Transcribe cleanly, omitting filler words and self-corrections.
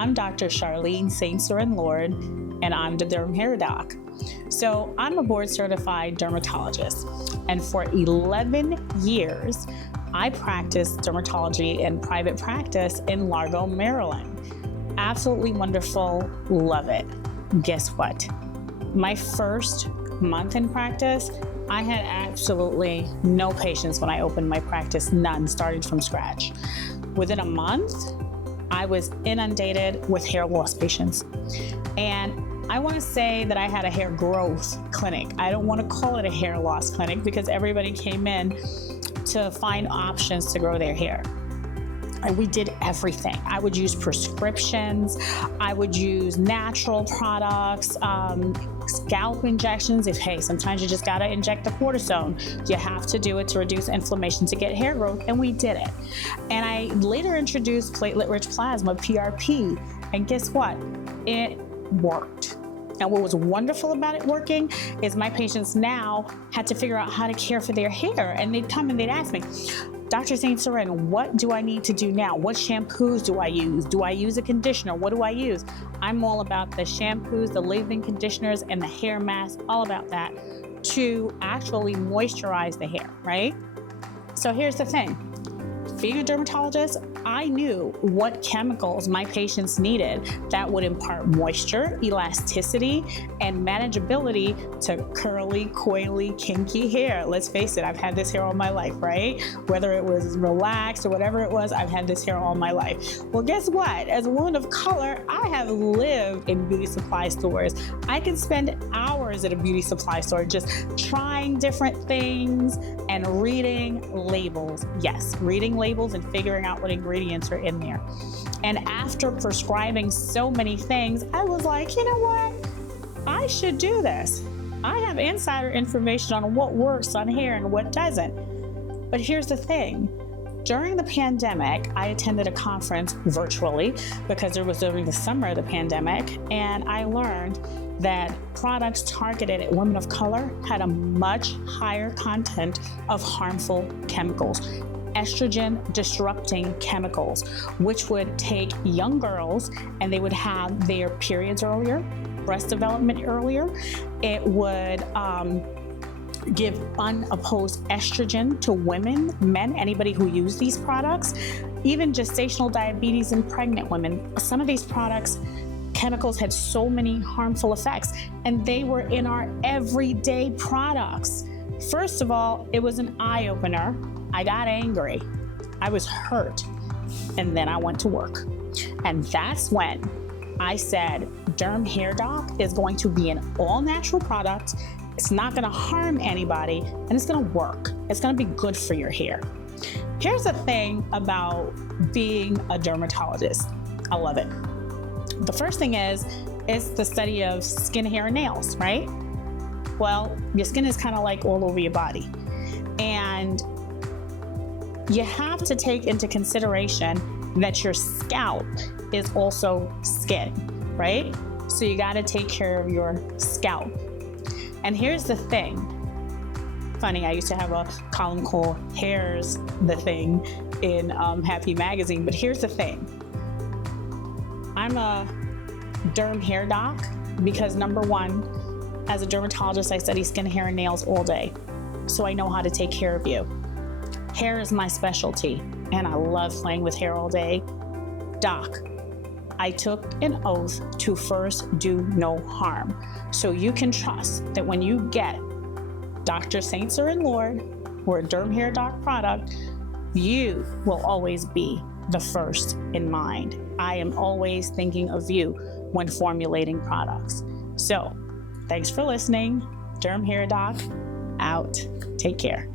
I'm Dr. Sharleen St. Surin-Lord, and I'm the DermHairDoc. So I'm a board certified dermatologist, and for 11 years, I practiced dermatology in private practice in Largo, Maryland. Absolutely wonderful, love it. Guess what? My first month in practice, I had absolutely no patients when I opened my practice, none, started from scratch. Within a month, I was inundated with hair loss patients. And I want to say that I had a hair growth clinic. I don't want to call it a hair loss clinic because everybody came in to find options to grow their hair. And we did everything. I would use prescriptions. I would use natural products, scalp injections. Sometimes you just gotta inject the cortisone. You have to do it to reduce inflammation to get hair growth, and we did it. And I later introduced platelet-rich plasma, PRP, and guess what? It worked. And what was wonderful about it working is my patients now had to figure out how to care for their hair, and they'd come and they'd ask me, Dr. St. Surin, what do I need to do now? What shampoos do I use? Do I use a conditioner? What do I use? I'm all about the shampoos, the leave-in conditioners, and the hair masks, all about that to actually moisturize the hair, right? So here's the thing. Being a dermatologist, I knew what chemicals my patients needed that would impart moisture, elasticity, and manageability to curly, coily, kinky hair. Let's face it, I've had this hair all my life, right? Whether it was relaxed or whatever it was, I've had this hair all my life. Well, guess what? As a woman of color, I have lived in beauty supply stores. I can spend hours at a beauty supply store just trying different things and reading labels. Yes, reading labels and figuring out what ingredients are in there. And after prescribing so many things, I was like, you know what? I should do this. I have insider information on what works on hair and what doesn't. But here's the thing. During the pandemic, I attended a conference virtually because it was during the summer of the pandemic, and I learned that products targeted at women of color had a much higher content of harmful chemicals, estrogen disrupting chemicals, which would take young girls and they would have their periods earlier, breast development earlier. It would give unopposed estrogen to women, men, anybody who used these products, even gestational diabetes in pregnant women. Some of these products, chemicals had so many harmful effects, and they were in our everyday products. First of all, it was an eye-opener. I got angry. I was hurt. And then I went to work. And that's when I said, DermHairDoc is going to be an all-natural product. It's not going to harm anybody, and it's going to work. It's going to be good for your hair. Here's the thing about being a dermatologist. I love it. The first thing is the study of skin, hair, and nails, right? Well, your skin is kind of like all over your body. And you have to take into consideration that your scalp is also skin, right? So you got to take care of your scalp. And here's the thing. Funny, I used to have a column called Hair's the Thing in Happy Magazine, but here's the thing. I'm a derm hair doc because number one, as a dermatologist, I study skin, hair, and nails all day. So I know how to take care of you. Hair is my specialty, and I love playing with hair all day. Doc, I took an oath to first do no harm. So you can trust that when you get Dr. St. Surin-Lord or a DermHairDoc product, you will always be the first in mind. I am always thinking of you when formulating products. So, thanks for listening. DermHairDoc out. Take care.